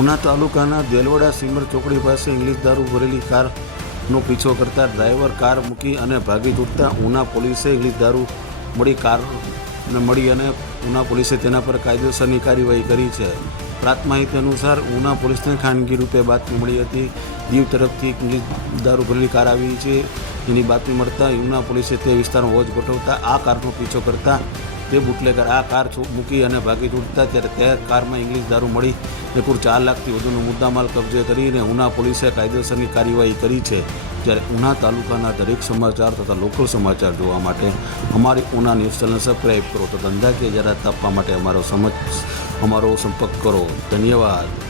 ઉના તાલુકાના દેલવડા સિમર ચોકડી પાસે ઇંગ્લિશ દારૂ ભરેલી કારનો પીછો કરતા ડ્રાઈવર કાર મૂકી અને ભાગી છૂટતા ઉના પોલીસે ઇંગ્લિશ દારૂ મળી અને ઉના પોલીસે તેના પર કાયદેસરની કાર્યવાહી કરી છે. પ્રાપ્ત માહિતી અનુસાર ઉના પોલીસને ખાનગી રૂપે બાતમી મળી હતી. દીવ તરફથી ઇંગ્લિશ દારૂ ભરેલી કાર આવી છે. એની બાતમી મળતા ઉના પોલીસે તે વિસ્તારમાં વોચ ગોઠવતા આ કારનો પીછો કરતા તે બુટલેગર આ કાર મૂકી અને ભાગી છૂટતા ત્યારે તે કારમાં ઇંગ્લિશ દારૂ મળી કુલ 4 લાખથી વધુનો મુદ્દામાલ કબજે કરીને ઉના પોલીસે કાયદેસરની કાર્યવાહી કરી છે. જ્યારે ઉના તાલુકાના દરેક સમાચાર તથા લોકલ સમાચાર જોવા માટે અમારી ઉના ન્યૂઝ ચેનલ સબસ્ક્રાઈબ કરો તો ધંધાકીય જાહેરાત આપવા માટે અમારો સંપર્ક કરો. ધન્યવાદ.